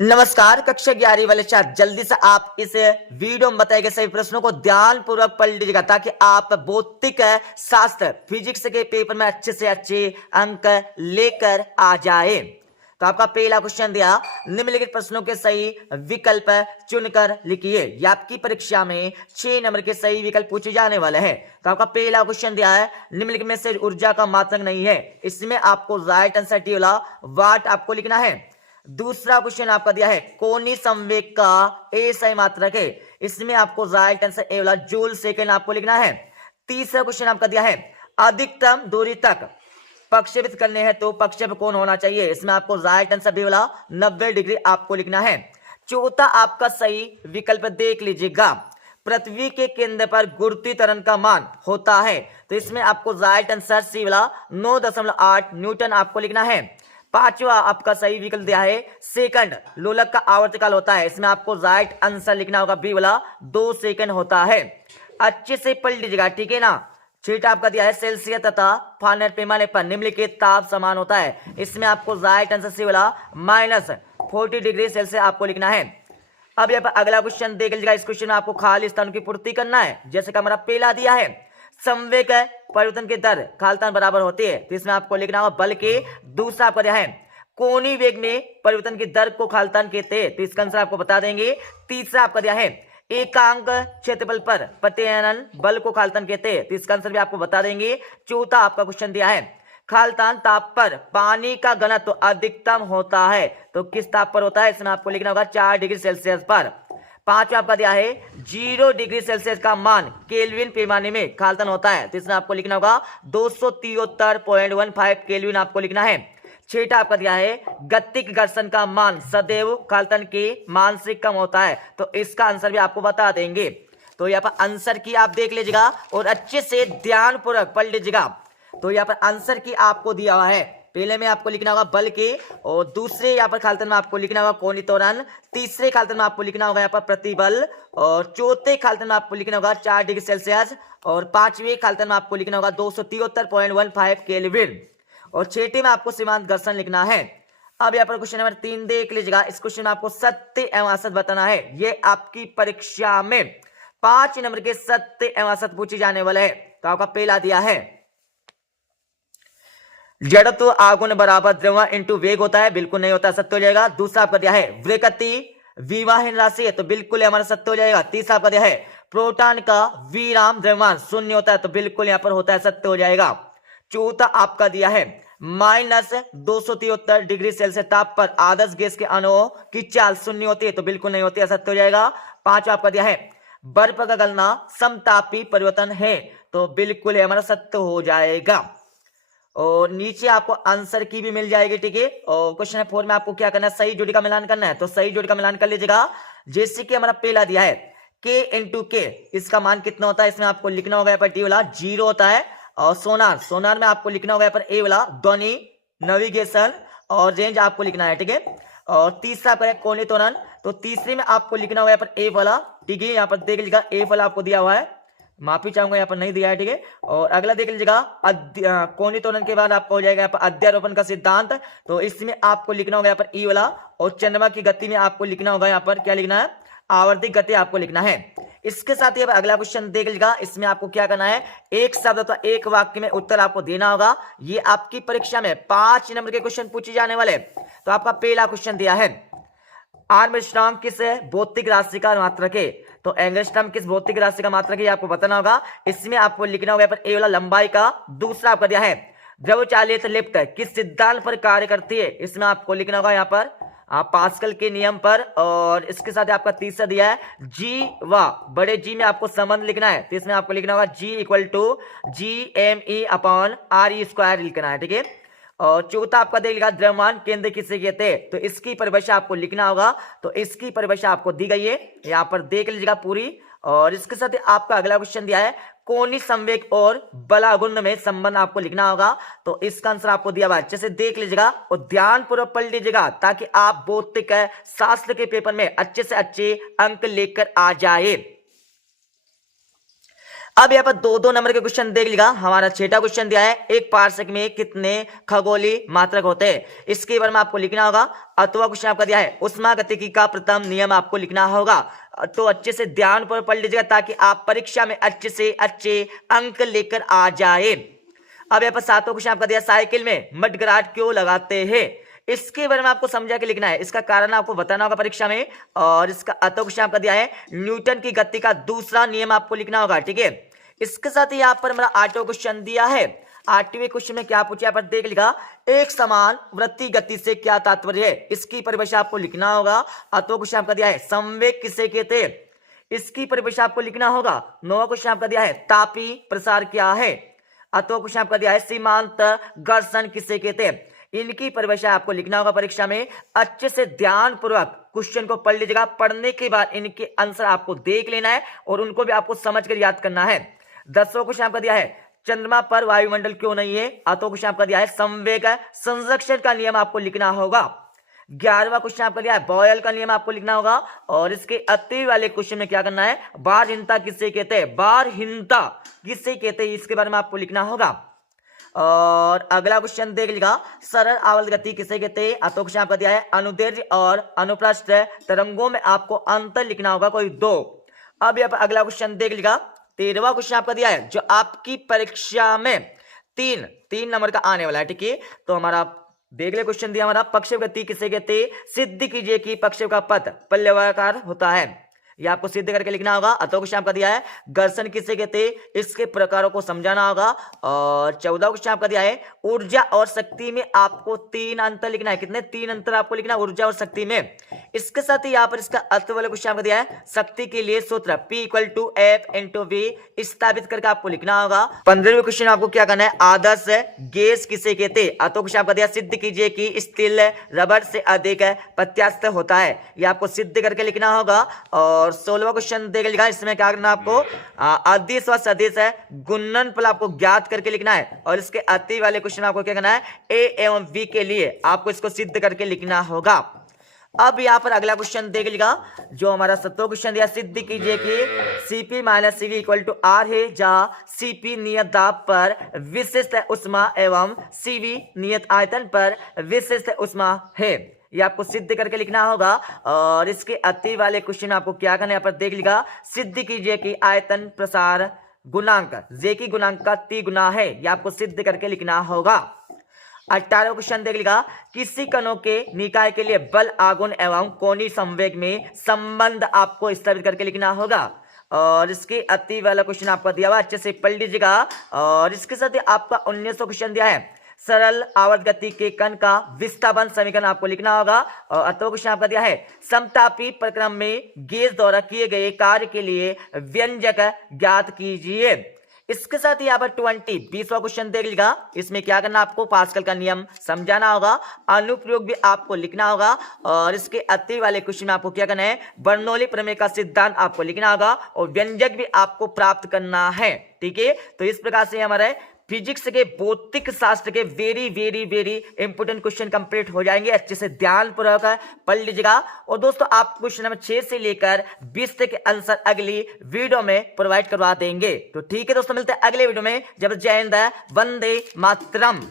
नमस्कार। कक्षा 11 वाले छात्र, जल्दी से आप इस वीडियो में बताए गए सभी प्रश्नों को ध्यान पूर्वक पढ़ लीजिएगा ताकि आप भौतिक शास्त्र फिजिक्स के पेपर में अच्छे से अच्छे अंक लेकर आ जाए। तो आपका पहला क्वेश्चन दिया, निम्नलिखित प्रश्नों के सही विकल्प चुनकर लिखिए। ये आपकी परीक्षा में 6 नंबर के सही विकल्प पूछे जाने वाले हैं। तो आपका पहला क्वेश्चन दिया है, निम्नलिखित में से ऊर्जा का मात्रक नहीं है। इसमें आपको राइट आंसर टी वाला वाट आपको लिखना है। दूसरा क्वेश्चन आपका दिया है, कोणीय संवेग का ए सही मात्रक है। इसमें आपको राइट आंसर ए वाला जूल सेकंड आपको लिखना है। तीसरा क्वेश्चन आपका दिया है, अधिकतम दूरी तक प्रक्षेपित करने हैं तो प्रक्षेप कोण होना चाहिए। इसमें आपको राइट आंसर बी वाला 90 डिग्री आपको लिखना है। चौथा आपका सही विकल्प देख लीजिएगा, पृथ्वी के केंद्र पर गुरुत्वीय त्वरण का मान होता है। तो इसमें आपको राइट आंसर सी वाला 9.8 न्यूटन आपको लिखना है। पांचवा आपका सही विकल्प दिया है, सेकंड लोलक का आवर्तकाल होता है। इसमें आपको राइट आंसर लिखना होगा बी वाला 2 सेकंड होता है। अच्छे से पढ़ लीजिएगा, ठीक है ना। छठा आपका दिया है, सेल्सियस तथा फारेनहाइट पैमाने पर निम्नलिखित ताप समान होता है। इसमें आपको राइट आंसर सी वाला -40 डिग्री सेल्सियस आपको लिखना है। अब यहाँ पर अगला क्वेश्चन देख लीजिएगा। इस क्वेश्चन में आपको खाली स्थानों की पूर्ति करना है। जैसे कि हमारा पहला दिया है, संवेग परिवर्तन की दर खालिस्तान बराबर होती है। तो इसमें आपको लिखना होगा बल के। दूसरा आपका दिया है, कोणीय वेग में परिवर्तन की दर को खालिस्तान कहते हैं। तो इसका आंसर आपको बता देंगे। तीसरा आपका दिया है, एकांक क्षेत्रफल पर प्रत्यानयन बल को खालिस्तान कहते हैं। तो इसका आंसर भी आपको बता देंगे। चौथा आपका क्वेश्चन दिया है, खालिस्तान ताप पर पानी का घनत्व अधिकतम होता है। तो किस ताप पर होता है? इसमें आपको लिखना होगा 4 डिग्री सेल्सियस पर। पांचवा आपका दिया है, 0 डिग्री सेल्सियस का मान केल्विन पैमाने में खालिस्तान होता है। तो इसमें आपको लिखना होगा 273.15 केल्विन आपको लिखना है। छठा आपका दिया है, गतिक घर्षण का मान सदैव खालिस्तान के मान से कम होता है। तो इसका आंसर भी आपको बता देंगे। तो यहाँ पर आंसर की आप देख लीजिएगा और अच्छे से ध्यान पूर्वक पढ़ लीजिएगा। तो यहाँ पर आंसर की आपको दिया हुआ है, पहले में आपको लिखना होगा बल के, और दूसरे यहाँ पर खालिस्तान में आपको लिखना होगा कोणीय त्वरण, तीसरे खालिस्तान में आपको लिखना होगा यहाँ पर प्रतिबल, और चौथे खालिस्तान में आपको लिखना होगा 4 डिग्री सेल्सियस, और पांचवें खालिस्तान में आपको लिखना होगा 273.15 केल्विन, और छठे में आपको सीमांत घर्षण लिखना है। अब यहाँ पर क्वेश्चन नंबर 3 देख लीजिएगा। इस क्वेश्चन में आपको सत्य एवं असत्य बताना है। ये आपकी परीक्षा में 5 नंबर के सत्य एवं असत्य पूछे जाने वाले हैं। तो आपका पहला दिया है, जड़त्व आघूर्ण बराबर द्रव्यमान इंटू वेग होता है। बिल्कुल नहीं होता, सत्य हो जाएगा। दूसरा आपका दिया है, वृत्ति विवाहीन राशि है। तो बिल्कुल हमारा सत्य हो जाएगा। तीसरा आपका दिया है, प्रोटॉन का विराम द्रव्यमान शून्य होता है। तो बिल्कुल यहाँ पर होता है, सत्य हो जाएगा। चौथा आपका दिया है, -273 डिग्री सेल्सियस ताप पर आदर्श गैस के अणुओं की चाल शून्य होती है। तो बिल्कुल नहीं होती है, सत्य हो जाएगा। पांचवा आपका दिया है, बर्फ का गलना समतापी परिवर्तन है। तो बिल्कुल हमारा सत्य हो जाएगा। और नीचे आपको आंसर की भी मिल जाएगी, ठीक है। और क्वेश्चन 4 में आपको क्या करना है, सही जोड़ी का मिलान करना है। तो सही जोड़ी का मिलान कर लीजिएगा। जैसे कि हमारा पहला दिया है, K इंटू के, इसका मान कितना होता है? इसमें आपको लिखना होगा यहाँ पर टी वाला 0 होता है। और सोनार में आपको लिखना होगा यहाँ पर ए वाला ध्वनि नेविगेशन और रेंज आपको लिखना है, ठीक है। और तीसरा आपका है कोणीय त्वरण। तो तीसरे में आपको लिखना होगा यहाँ पर ए वाला, ठीक है। यहाँ पर देख लीजिएगा ए वाला आपको दिया हुआ है, माफी चाहूंगा यहाँ पर नहीं दिया है, ठीक है। और अगला देख लीजिएगा, कोणीय त्वरण के बाद आपको हो जाएगा यहाँ पर अध्यारोपण का सिद्धांत। तो इसमें आपको लिखना होगा यहाँ पर ई वाला, और चंद्रमा की गति में आपको लिखना होगा यहाँ पर क्या लिखना है, आवर्ती गति आपको लिखना है। इसके साथ ही अगला क्वेश्चन देख लीजिएगा। इसमें आपको क्या करना है, एक शब्द अथवा एक वाक्य में उत्तर आपको देना होगा। ये आपकी परीक्षा में 5 नंबर के क्वेश्चन पूछे जाने वाले। तो आपका पहला क्वेश्चन दिया है, आर्मस्ट्रांग किस भौतिक राशि का मात्रक है? तो एंगस्ट्रॉम किस भौतिक राशि का मात्रक है आपको बताना होगा। इसमें आपको लिखना होगा यहाँ पर ए वाला लंबाई का। दूसरा आपका दिया है, द्रव चालित लिफ्ट किस सिद्धांत पर कार्य करती है? इसमें आपको लिखना होगा यहाँ पर पास्कल के नियम पर। और इसके साथ आपका तीसरा दिया है, जी व बड़े जी में आपको संबंध लिखना है। तो इसमें आपको लिखना होगा G = GME/RE² लिखना है, ठीक है। और चौथा आपका देख लीजिएगा, द्रव्यमान केंद्र किसे कहते हैं? तो इसकी परिभाषा आपको लिखना होगा। तो इसकी परिभाषा आपको दी गई है, यहाँ पर देख लीजिएगा पूरी। और इसके साथ आपका अगला क्वेश्चन दिया है, कोणीय संवेग और बलागुण में संबंध आपको लिखना होगा। तो इसका आंसर आपको दिया हुआ है, अच्छे से देख लीजिएगा और ध्यान पूर्वक पढ़ लीजिएगा ताकि आप भौतिक शास्त्र के पेपर में अच्छे से अच्छे अंक लेकर आ जाए। अब यहाँ पर 2-2 नंबर के क्वेश्चन देख लीजिएगा। हमारा 6वां क्वेश्चन दिया है, एक पार्सेक में कितने खगोलीय मात्रक होते हैं, इसके बारे में आपको लिखना होगा। अथवा क्वेश्चन आपका दिया है, उष्मागतिकी का प्रथम नियम आपको लिखना होगा। तो अच्छे से ध्यान पर पढ़ लीजिएगा ताकि आप परीक्षा में अच्छे से अच्छे अंक लेकर आ जाए। अब यहाँ पर 7वां क्वेश्चन आपका दिया, साइकिल में मडगार्ड क्यों लगाते हैं, इसके बारे में आपको समझा के लिखना है, इसका कारण आपको बताना होगा परीक्षा में। और इसका अथवा क्वेश्चन आपका दिया है, न्यूटन की गति का दूसरा नियम आपको लिखना होगा। ठीक है, इसके साथ ही यहाँ पर मेरा 8वां क्वेश्चन दिया है। 8वें क्वेश्चन में क्या पूछा, यहाँ पर देख लिखा, एक समान वृत्तीय गति से क्या तात्पर्य है, इसकी परिभाषा आपको लिखना होगा। अथवा क्वेश्चन आपका दिया है, संवेग किसे कहते हैं, इसकी परिभाषा आपको लिखना होगा। 9वां क्वेश्चन आपका दिया है, तापीय प्रसार क्या है। अथवा क्वेश्चन आपका दिया है, सीमांत घर्षण किसे कहते हैं, इनकी परिभाषा आपको लिखना होगा परीक्षा में। अच्छे से ध्यान पूर्वक क्वेश्चन को पढ़ लीजिएगा। पढ़ने के बाद इनके आंसर आपको देख लेना है और उनको भी आपको समझकर याद करना है। 10वां क्वेश्चन आपका दिया है, चंद्रमा पर वायुमंडल क्यों नहीं है। अथवा क्वेश्चन आपका दिया है, संवेग संरक्षण का नियम आपको लिखना होगा। 11वां क्वेश्चन आपका दिया है, बॉयल का नियम आपको लिखना होगा। और इसके अति वाले क्वेश्चन में क्या करना है, बारहीनता किसे कहते हैं, बारहीनता किसे कहते हैं, इसके बारे में आपको लिखना होगा। और अगला क्वेश्चन देख लीजिएगा, सरल आवर्त गति किसे कहते हैं। अथवा क्वेश्चन आपका दिया है, अनुदैर्ध्य और अनुप्रस्थ तरंगों में आपको अंतर लिखना होगा कोई 2। अब यहाँ पर अगला क्वेश्चन देख लीजिएगा, 13वां क्वेश्चन आपका दिया है, जो आपकी परीक्षा में 3 नंबर का आने वाला है। ठीक है, तो हमारा देख ले क्वेश्चन दिया हमारा, पक्षेप गति किसे कहते हैं, सिद्ध कीजिए कि पक्षेप का पथ पल्लवाकार होता है, ये आपको सिद्ध करके लिखना होगा। अथवा क्वेश्चन आपका दिया है, घर्षण किसे कहते हैं, इसके प्रकारों को समझाना होगा। और 14वां क्वेश्चन आपका दिया है, ऊर्जा और शक्ति में आपको 3 अंतर लिखना है, कितने 3 अंतर आपको लिखना है ऊर्जा और शक्ति में। इसके साथ ही यहाँ पर इसका अथवा वाला क्वेश्चन आपका दिया है, शक्ति के लिए सूत्र P = F × V स्थापित करके आपको लिखना होगा। 15वें क्वेश्चन आपको क्या करना है, आदर्श गैस किसे कहते हैं। अथवा क्वेश्चन आपका दिया, सिद्ध कीजिए कि स्टील रबर से अधिक प्रत्यास्थ होता है, ये आपको सिद्ध करके लिखना होगा। और 16वां क्वेश्चन देख लीजिएगा, इसमें क्या करना है आपको, अदिश व सदिश गुणनफल आपको ज्ञात करके लिखना है। और इसके अति वाले क्वेश्चन आपको क्या करना है, A एवं V के लिए आपको इसको सिद्ध करके लिखना होगा। अब यहाँ पर अगला क्वेश्चन देख लीजिएगा, जो हमारा 7वां क्वेश्चन दिया, सिद्ध कीजिए कि Cp - Cv = R है, जहाँ Cp नियत दाब पर विशिष्ट उष्मा एवं Cv नियत आयतन पर विशिष्ट उष्मा है, ये आपको सिद्ध करके लिखना होगा। और इसके अति वाले क्वेश्चन आपको क्या करना है, यहाँ पर देख लीजिएगा, सिद्ध कीजिए कि आयतन प्रसार गुणांक J की गुणांक का 3 गुना है, ये आपको सिद्ध करके लिखना होगा। 18वां क्वेश्चन देख लीजिएगा, किसी कणों के निकाय के लिए बल आघूर्ण एवं कोणीय संवेग में संबंध आपको स्थापित करके लिखना होगा। और इसके अति वाला क्वेश्चन आपका दिया हुआ, अच्छे से पढ़ लीजिएगा। और इसके साथ ही आपका 19वां क्वेश्चन दिया है, सरल आवर्त गति के कण का विस्थापन समीकरण आपको लिखना होगा। और अथवा क्वेश्चन आपका दिया है, समतापी प्रक्रम में गैस द्वारा किए गए कार्य के लिए व्यंजक ज्ञात कीजिए। इसके साथ ही यहाँ पर 20वां क्वेश्चन देख लीजिएगा, इसमें क्या करना, आपको पास्कल का नियम समझाना होगा, अनुप्रयोग भी आपको लिखना होगा। और इसके अति वाले क्वेश्चन में आपको क्या करना है, बर्नौली प्रमेय का सिद्धांत आपको लिखना होगा और व्यंजक भी आपको प्राप्त करना है। ठीक है, तो इस प्रकार से हमारे फिजिक्स के भौतिक शास्त्र के very very very important question complete हो जाएंगे। अच्छे से ध्यान पूर्वक पढ़ लीजिएगा। और दोस्तों, आप क्वेश्चन नंबर 6 से लेकर 20 तक के आंसर अगली वीडियो में प्रोवाइड करवा देंगे। तो ठीक है दोस्तों, मिलते हैं अगले वीडियो में। जब जय हिंद, वंदे मातरम।